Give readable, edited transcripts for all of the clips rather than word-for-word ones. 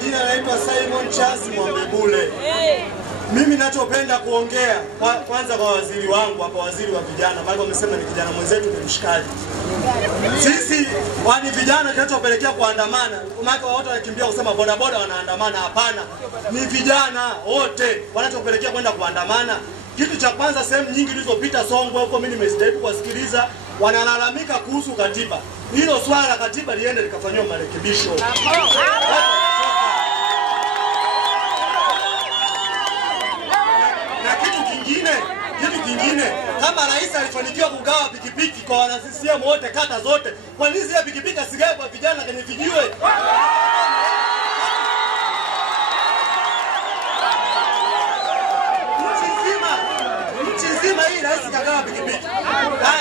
majina naitwa Simon Charles Mwambebule. Mimi ninachopenda kuongea kwanza kwa waziri wangu hapa, waziri wa vijana, bali wamesema ni kijana mwenzetu, ni mshikaji. Sisi wani vijana kinachopelekea kuandamana, maana watu wanakimbia kusema boda boda wanaandamana, hapana. Ni vijana wote wanachopelekea kwenda kuandamana. Kitu cha kwanza, sehemu nyingi zilizopita Songwe huko mimi nimejaribu kusikiliza, wanalalamika kuhusu katiba. Hilo swala la katiba liende likafanywa marekebisho. Na kitu kingine, kama rais alifanikiwa kugawa pikipiki kwa wana CCM wote kata zote, kwa nini zile pikipiki asigawe kwa vijana kwenye vijiwe? Nchi nzima hii rais kagawa pikipiki.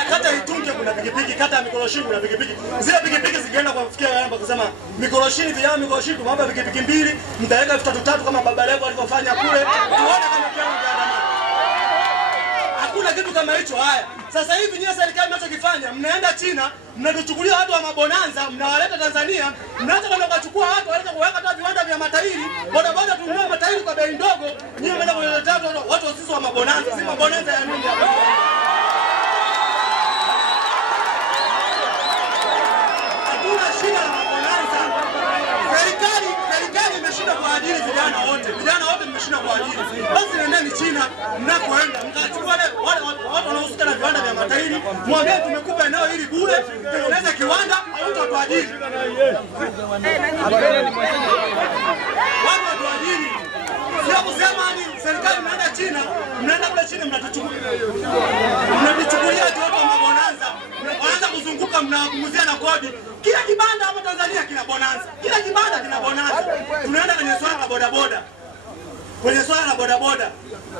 Kata Itunge kuna pikipiki, kata Mikoroshini kuna pikipiki. Zile pikipiki zikienda kwa kufikia yamba kusema Mikoroshini, vijana Mikoroshini tumwapa pikipiki mbili, mtaweka 3 kama Baba Levo alivyofanya kule. Tuone kama kiasi gani. Hakuna kitu kama hicho. Haya, sasa hivi nyinyi serikali mnachokifanya, mnaenda China, mnatuchukulia watu wa mabonanza, mnawaleta Tanzania, mnaacha kwenda kuchukua watu, waleta kuweka hata viwanda vya matairi, boda boda tununua matairi kwa bei ndogo, nyinyi mnaenda kuleta watu sisi wa mabonanza, si mabonanza ya nini hapa? Hakuna shida la mabonanza. Serikali imeshinda kwa ajili vijana wote mmeshinda kwa ajili. Basi nendeni China, mnakoenda mkachukua wale watu wanaohusika na viwanda vya matairi, mwambie tumekupa eneo hili bure, tengeneza kiwanda au utatuajiri. Watu watuajiri. Sio kusema ni serikali mnaenda China, mnaenda kule China mnatuchukulia watu wa mabonanza, wanaanza kuzunguka mnawapunguzia na kodi. Kila kibanda hapa Tanzania kina bonanza. Kila kibanda kina bonanza. Tunaenda kwenye swala la bodaboda.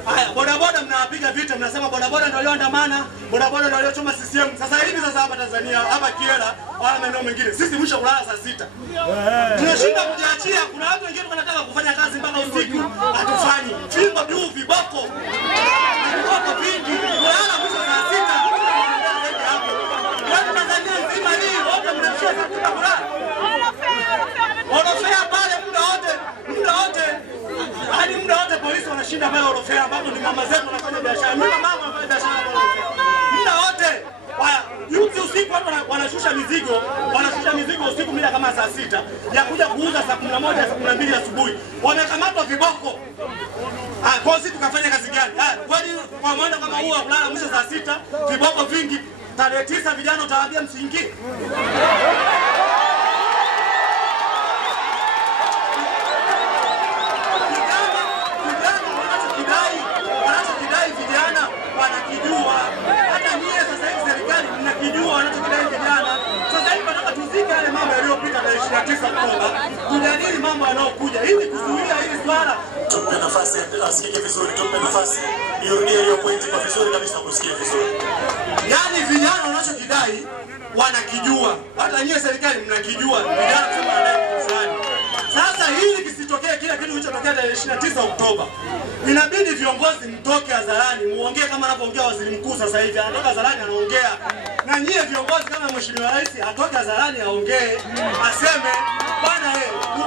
Haya, bodaboda mnawapiga vita, mnasema bodaboda ndio walioandamana, bodaboda ndio waliochoma CCM. Sasa hivi hapa Tanzania, hapa Kiela, wala maeneo mengine, sisi mwisho kulala saa 6. Tunashinda kujiachia. Kuna watu wengine wanataka kufanya kazi mpaka usiku, hatufanyi. Fimbo juu, viboko. Viboko vingi, kulala mwisho saa 6. Watu Tanzania nzima hii, wote mnashia saa 6 kulala. Wanafanya pale muda wote. Hadi muda wote polisi wanashinda pale orofea, ambapo ni mama zetu wanafanya biashara. Mimi mama anafanya biashara pale. Muda wote. Yuti usiku watu wanashusha mizigo usiku mida kama saa 6 ya kuja kuuza saa 11 saa 12 asubuhi. Wamekamatwa viboko. Kwa sisi tukafanya kazi gani? Kwani kwa mwendo kama huo kulala mwisho saa 6, viboko vingi, tarehe 9 vijana utawaambia msiingie. Wanakijua. Hata nyie sasa hivi serikali mnakijua wanachokidai vijana. Sasa hivi nataka tuzike yale mambo yaliyopita tarehe 29 Oktoba. Tujadili mambo yanayokuja ili kuzuia hili swala. Tupe nafasi asikike vizuri, tupe nafasi irudie hiyo pointi kwa vizuri kabisa kusikia vizuri. Yaani vijana wanachokidai wanakijua. Hata nyie serikali mnakijua. Vijana kusema wanadai fulani. Sasa hili kisitokee kila kitu kilichotokea tarehe 29 Oktoba. Inabidi viongozi mtoke hadharani, muongee kama anavyoongea waziri mkuu sasa hivi. Anatoka hadharani anaongea. Na nyie viongozi kama mheshimiwa rais atoke hadharani aongee, aseme bwana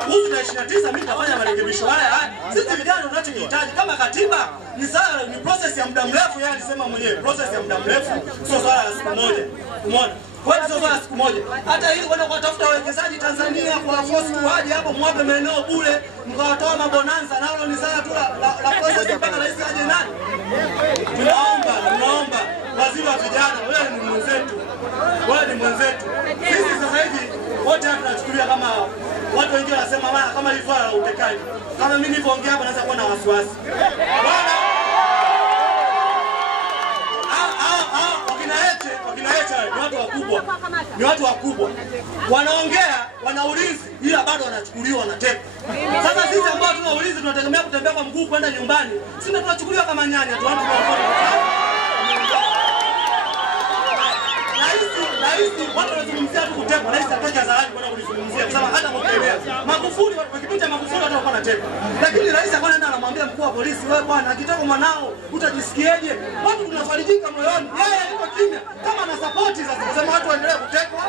kuhusu tarehe 29 mimi nitafanya marekebisho haya. Sisi vijana tunachokihitaji kama katiba ni process ya muda mrefu. Yeye alisema mwenyewe process ya muda mrefu, sio swala la siku moja. Umeona? Kwa hiyo sio siku moja. Hata hili kwenda kutafuta wawekezaji Tanzania kwa force waje hapo mwape maeneo bure, mkawatoa mabonanza, nalo ni sala tu la process mpaka rais aje nani? Tunaomba waziri wa vijana, wewe ni mwenzetu. Sisi sasa hivi wote hapa tunachukulia kama watu wengine wanasema kama hili swala la utekaji. Kama mimi nilivyoongea hapa naweza kuwa na wasiwasi. Ni watu wakubwa. Wanaongea, wana ulinzi, ila bado wanachukuliwa, wanatekwa. Sasa sisi ambao tuna ulinzi tunategemea kutembea kwa mguu kwenda nyumbani. Sisi tunachukuliwa kama nyanya tu, watu watu wanazungumzia tu kutekwa. Rais atake hadharani kwenda kulizungumzia kwa sababu hata mkelea. Magufuli kwa kipindi cha Magufuli watu walikuwa wanatekwa. Lakini rais akaenda anamwambia mkuu wa polisi, wewe bwana akitaka mwanao utajisikiaje? Watu tunafarijika moyoni. Yeye yuko kimya kama ana support sasa kusema watu waendelee kutekwa.